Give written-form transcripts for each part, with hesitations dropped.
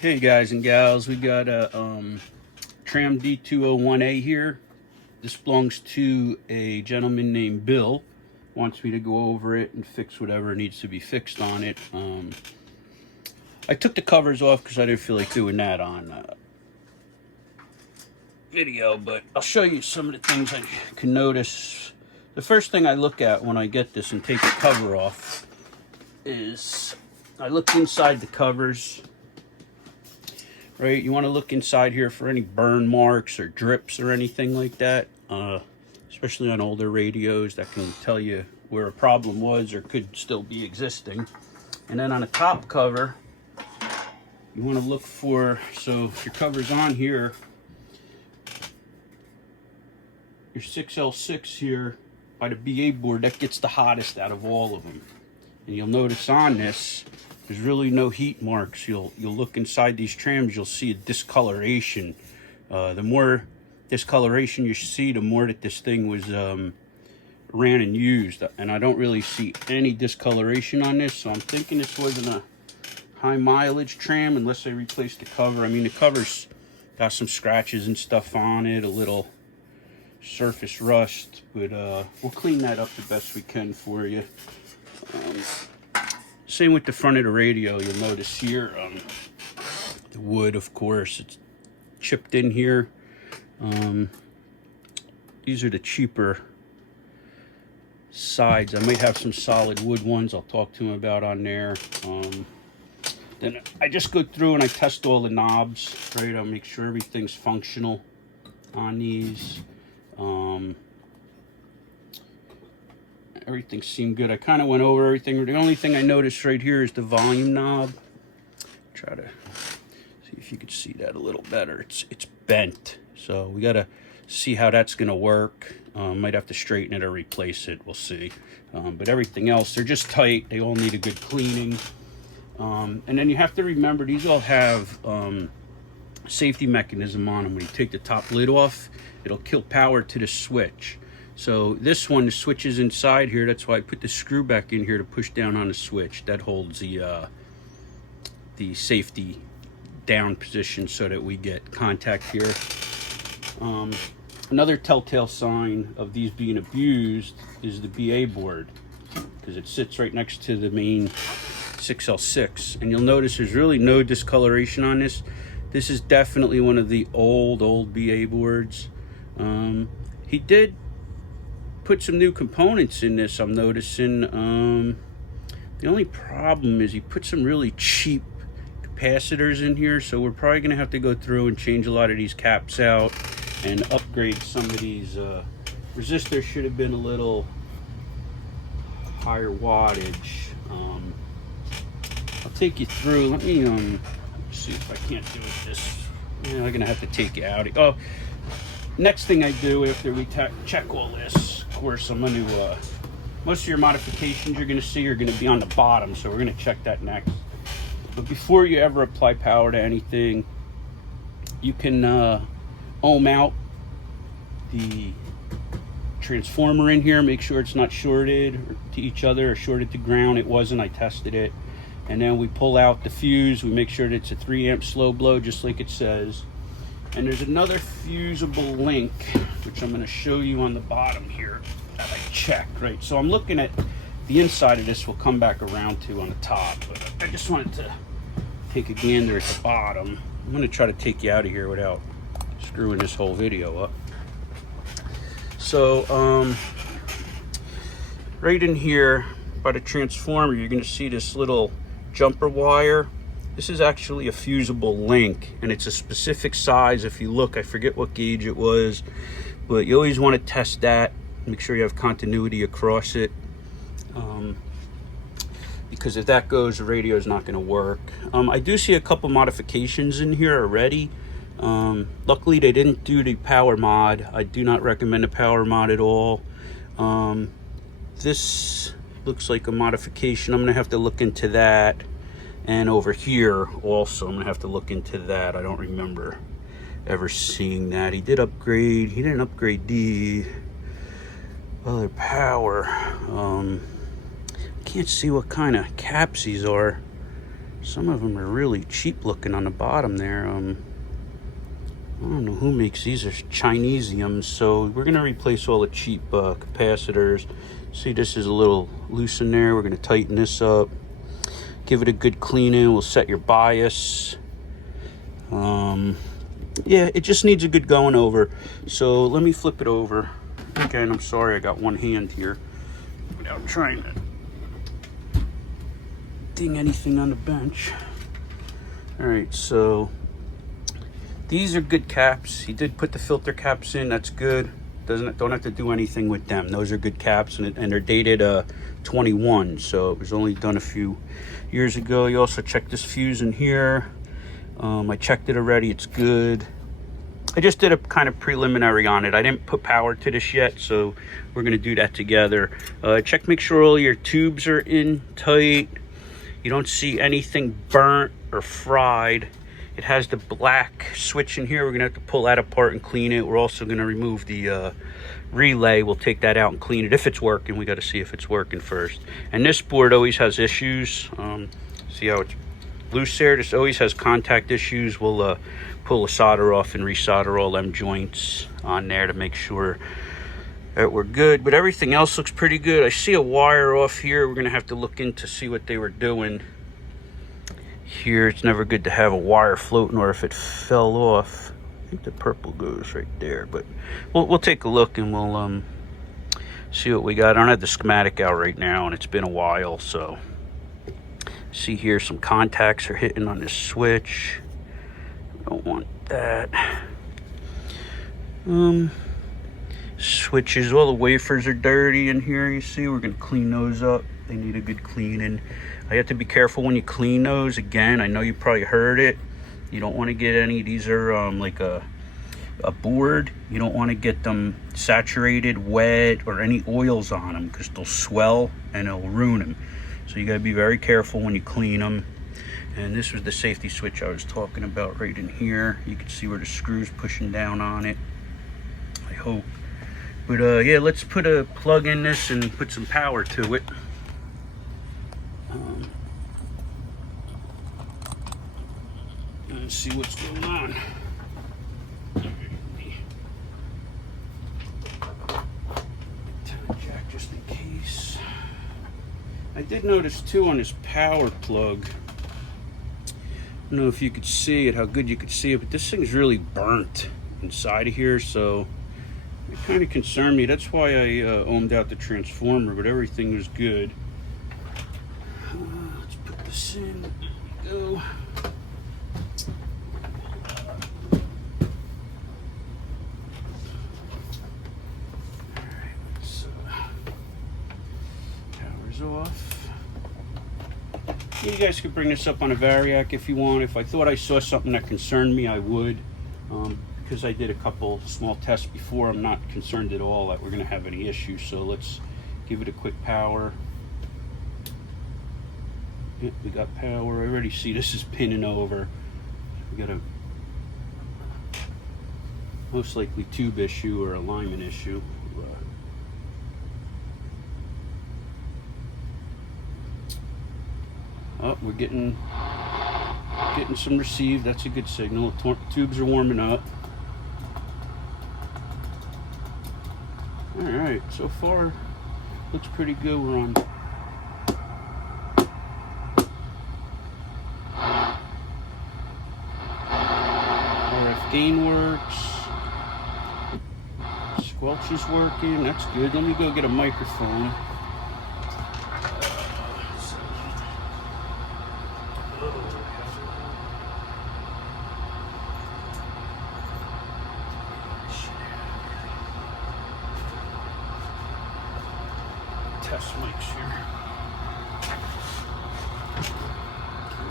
Hey guys and gals, we got a Tram D201A here. This belongs to a gentleman named Bill. Wants me to go over it and fix whatever needs to be fixed on it. I took the covers off because I didn't feel like doing that on video, but I'll show you some of the things I can notice. The first thing I look at when I get this and take the cover off is I look inside the covers. Right, you want to look inside here for any burn marks or drips or anything like that, especially on older radios. That can tell you where a problem was or could still be existing. And then on the top cover, you want to look for, so if your cover's on here, your 6L6 here by the BA board, that gets the hottest out of all of them. And you'll notice on this, there's really no heat marks. You'll look inside these trams, you'll see a discoloration. The more discoloration you see, the more that this thing was ran and used. And I don't really see any discoloration on this, so I'm thinking this wasn't a high mileage tram unless I replaced the cover. I mean, the cover's got some scratches and stuff on it, a little surface rust, but we'll clean that up the best we can for you. Same with the front of the radio. You'll notice here, the wood, of course, it's chipped in here. These are the cheaper sides. I might have some solid wood ones I'll talk to him about on there. Then I just go through and I test all the knobs, right? I'll make sure everything's functional on these. Everything seemed good. I kind of went over everything. The only thing I noticed right here is the volume knob. Try to see if you could see that a little better. It's bent, so we got to see how that's going to work. Might have to straighten it or replace it. We'll see. But everything else, they're just tight. They all need a good cleaning. And then you have to remember, these all have safety mechanism on them. When you take the top lid off, it'll kill power to the switch. So this one, the switch is inside here. That's why I put the screw back in here to push down on the switch. That holds the safety down position so that we get contact here. Another telltale sign of these being abused is the BA board, because it sits right next to the main 6L6. And you'll notice there's really no discoloration on this. This is definitely one of the old BA boards. He did put some new components in this, I'm noticing. The only problem is he put some really cheap capacitors in here, so we're probably going to have to go through and change a lot of these caps out and upgrade some of these. Resistors should have been a little higher wattage. I'll take you through. Let me see if I can't do it this. Yeah, I'm going to have to take you out. Oh, next thing I do after we check all this, of course, I'm going to, most of your modifications you're going to see are going to be on the bottom, so we're going to check that next. But before you ever apply power to anything, you can ohm out the transformer in here, make sure it's not shorted to each other or shorted to ground. It wasn't, I tested it. And then we pull out the fuse, we make sure that it's a 3 amp slow blow, just like it says. And there's another fusible link, which I'm going to show you on the bottom here that I checked, right? So I'm looking at the inside of this. We'll come back around to on the top, but I just wanted to take a gander at the bottom. I'm going to try to take you out of here without screwing this whole video up. So right in here by the transformer, you're going to see this little jumper wire. This is actually a fusible link, and it's a specific size. If you look, I forget what gauge it was, but you always want to test that. Make sure you have continuity across it, because if that goes, the radio is not going to work. I do see a couple modifications in here already. Luckily, they didn't do the power mod. I do not recommend the power mod at all. This looks like a modification. I'm going to have to look into that. And over here also, I'm gonna have to look into that. I don't remember ever seeing that. He didn't upgrade the other power. Can't see what kind of caps these are. Some of them are really cheap looking on the bottom there. I don't know who makes these. Are Chinesiums, so we're gonna replace all the cheap capacitors. See, this is a little loose in there. We're gonna tighten this up, give it a good cleaning. We'll set your bias. Yeah, it just needs a good going over. So let me flip it over. Again, I'm sorry I got one hand here without trying to ding anything on the bench. All right, so these are good caps. He did put the filter caps in. That's good. Don't have to do anything with them. Those are good caps, and they're dated 21, so it was only done a few years ago. You also check this fuse in here. I checked it already. It's good. I just did a kind of preliminary on it. I didn't put power to this yet, so we're going to do that together. Make sure all your tubes are in tight. You don't see anything burnt or fried. It has the black switch in here. We're going to have to pull that apart and clean it. We're also going to remove the relay. We'll take that out and clean it. If it's working, we got to see if it's working first. And this board always has issues. See how it's loose there? This always has contact issues. We'll pull the solder off and resolder all them joints on there to make sure that we're good. But everything else looks pretty good. I see a wire off here. We're going to have to look into see what they were doing here. It's never good to have a wire floating, or if it fell off. I think the purple goes right there, but we'll take a look and we'll see what we got. I don't have the schematic out right now, and it's been a while. So see here, some contacts are hitting on this switch. Don't want that. Switches, all the wafers are dirty in here. You see, we're gonna clean those up. They need a good cleaning. I have to be careful when you clean those. Again, I know you probably heard it. You don't want to get any. These are like a board. You don't want to get them saturated, wet, or any oils on them, because they'll swell and it'll ruin them. So you got to be very careful when you clean them. And this was the safety switch I was talking about right in here. You can see where the screw's pushing down on it, I hope. But yeah, let's put a plug in this and put some power to it. And see what's going on. Jack just in case. I did notice too on this power plug, I don't know if you could see it, how good you could see it, but this thing's really burnt inside of here, so it kind of concerned me. That's why I ohmed out the transformer, but everything was good. Let's put this in. There we go. Alright, let's power's off. You guys could bring this up on a Variac if you want. If I thought I saw something that concerned me, I would. Because I did a couple small tests before, I'm not concerned at all that we're going to have any issues. So let's give it a quick power. Yep, we got power. I already see this is pinning over. We got a most likely tube issue or alignment issue. Oh, we're getting some receive. That's a good signal. Tubes are warming up. All right, so far looks pretty good. We're on RF gain works. Squelch is working. That's good. Let me go get a microphone. Test mics here.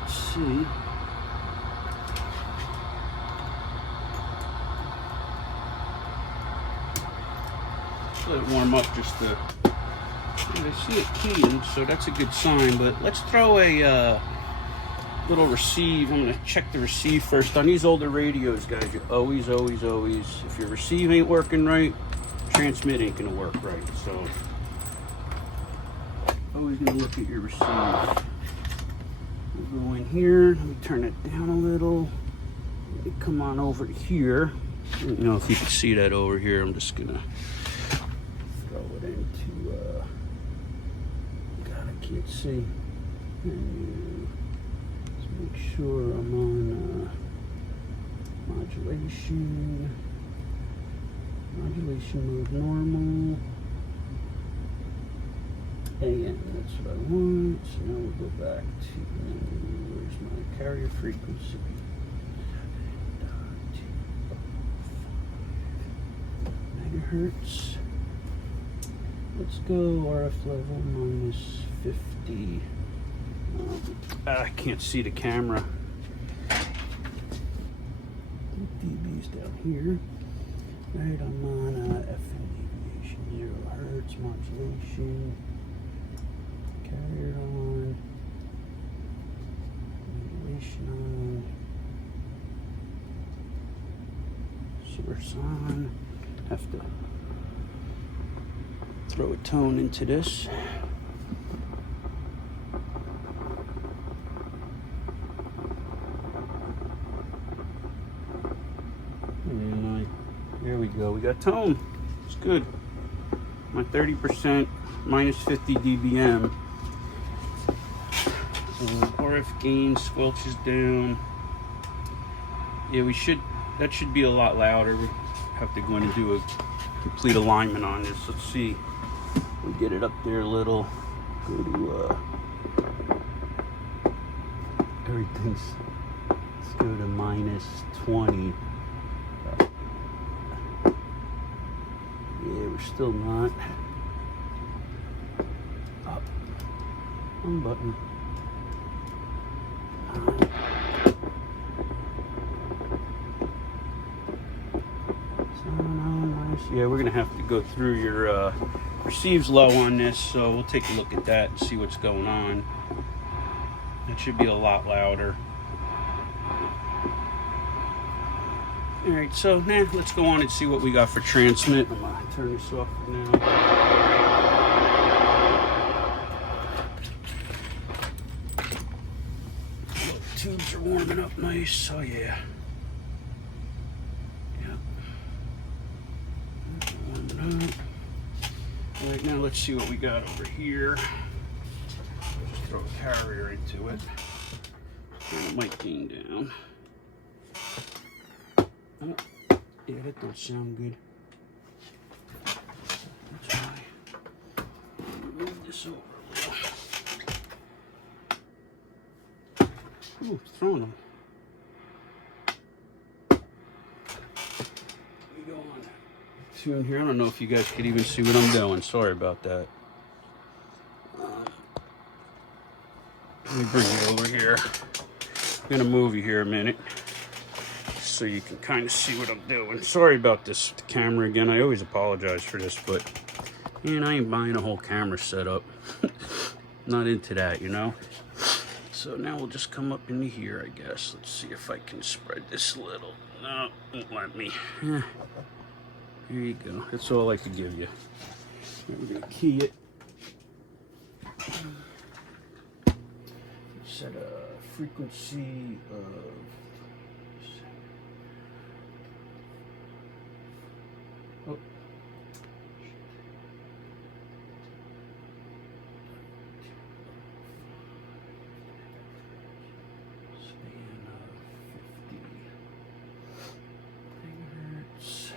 Let's see. Let it warm up just to. I see it keying, so that's a good sign. But let's throw a little receive. I'm gonna check the receive first on these older radios, guys. You always, if your receive ain't working right, transmit ain't gonna work right. So always gonna look at your receive. We'll go in here. Let me turn it down a little. Let me come on over here. I don't know if you can see that over here. I'm just gonna throw it into. God, I can't see. Let's make sure I'm on modulation. Modulation mode normal. AM, that's what I want. So now we'll go back to where's my carrier frequency? Megahertz. Let's go RF level minus 50. I can't see the camera. dB's down here. Right, I'm on FM deviation, 0 hertz modulation. Carrier on. Modulation on. Source on. Have to throw a tone into this. And there we go. We got tone. It's good. My 30% minus 50 dBm. RF gain squelches down. Yeah, that should be a lot louder. We have to go in and do a complete alignment on this. Let's see. We'll get it up there a little. Go to everything's. Let's go to minus 20. Yeah, we're still not. Up. One button. Yeah, we're gonna have to go through your receives low on this, so we'll take a look at that and see what's going on. It should be a lot louder. All right, so now let's go on and see what we got for transmit. I'm gonna turn this off for now. Tubes are warming up nice. Oh yeah. All right, now let's see what we got over here. Just throw a carrier into it. Turn the mic gain down. Oh, yeah, that don't sound good. That's why. Move this over a little. Ooh, it's throwing them. We go on tune here. I don't know if you guys could even see what I'm doing. Sorry about that. Let me bring you over here. I'm gonna move you here a minute so you can kind of see what I'm doing. Sorry about this with the camera again. I always apologize for this, but man, I ain't buying a whole camera setup. Not into that, you know. So now we'll just come up into here, I guess. Let's see if I can spread this a little. No, won't let me. There you go. That's all I could give you. We're gonna key it. Set a frequency of. Oh. Span of 50 megahertz.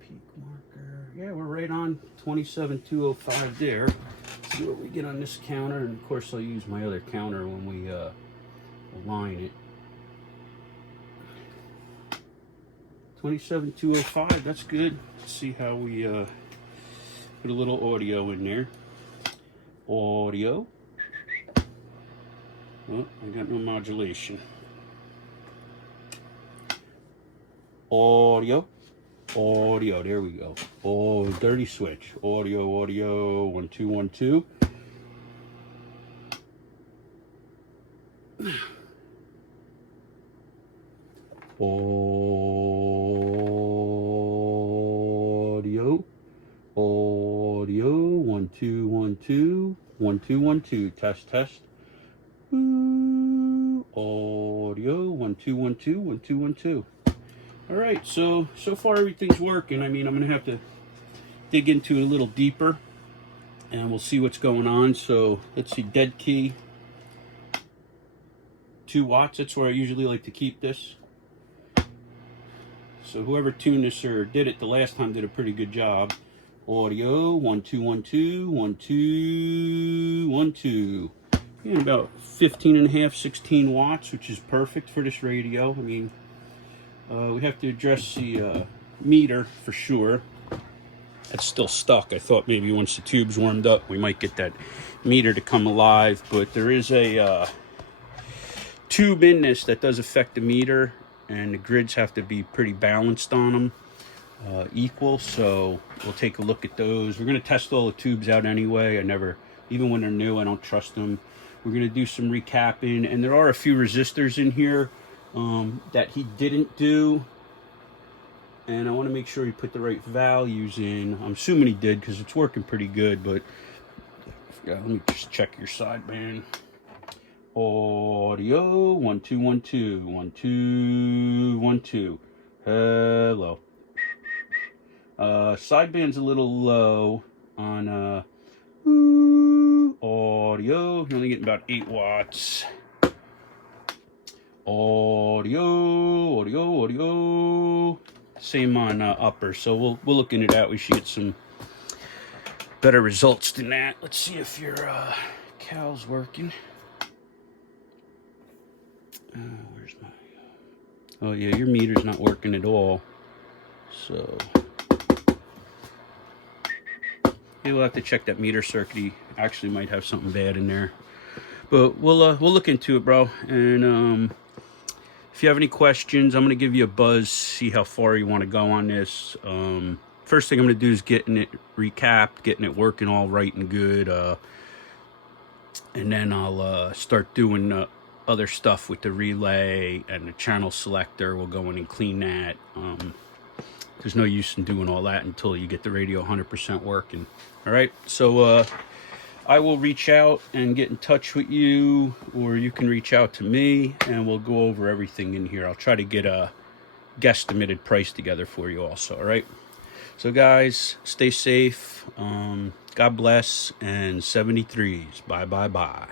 Peak marker. Yeah, we're right on 27205 there. See what we get on this counter, and of course I'll use my other counter when we align it. 27205, that's good. Let's see how we put a little audio in there. Audio. Oh, I got no modulation. Audio. Audio, there we go. Oh, dirty switch. Audio, audio, 1 2 1 2. Audio, audio, 1 2 1 2, 1 2 1 2. Test, test. Audio 1 2 1 2 1 2 1 2. All right, so far everything's working. I mean, I'm gonna have to dig into it a little deeper, and we'll see what's going on. So let's see, dead key, 2 watts. That's where I usually like to keep this. So whoever tuned this or did it the last time did a pretty good job. Audio 1 2 1 2 1 2 1 2. And about 15.5, 16 watts, which is perfect for this radio. I mean, we have to address the meter for sure. That's still stuck. I thought maybe once the tube's warmed up, we might get that meter to come alive. But there is a tube in this that does affect the meter, and the grids have to be pretty balanced on them, equal. So we'll take a look at those. We're going to test all the tubes out anyway. Even when they're new, I don't trust them. We're going to do some recapping, and there are a few resistors in here that he didn't do, and I want to make sure he put the right values in. I'm assuming he did because it's working pretty good, but yeah, let me just check your sideband. Audio 1 2 1 2 1 2 1 2. Hello. Sideband's a little low on audio. You're only getting about 8 watts. Audio. Same on upper. So we'll look into that. We should get some better results than that. Let's see if your cal's working. Where's my? Oh yeah, your meter's not working at all. So yeah, we'll have to check that meter circuit. He actually might have something bad in there, but we'll look into it, bro. And if you have any questions, I'm gonna give you a buzz, see how far you want to go on this. First thing I'm gonna do is getting it recapped, getting it working all right and good, and then I'll start doing other stuff with the relay and the channel selector. We'll go in and clean that. There's no use in doing all that until you get the radio 100% working. All right, so I will reach out and get in touch with you, or you can reach out to me, and we'll go over everything in here. I'll try to get a guesstimated price together for you also, all right? So guys, stay safe. God bless, and 73s. Bye.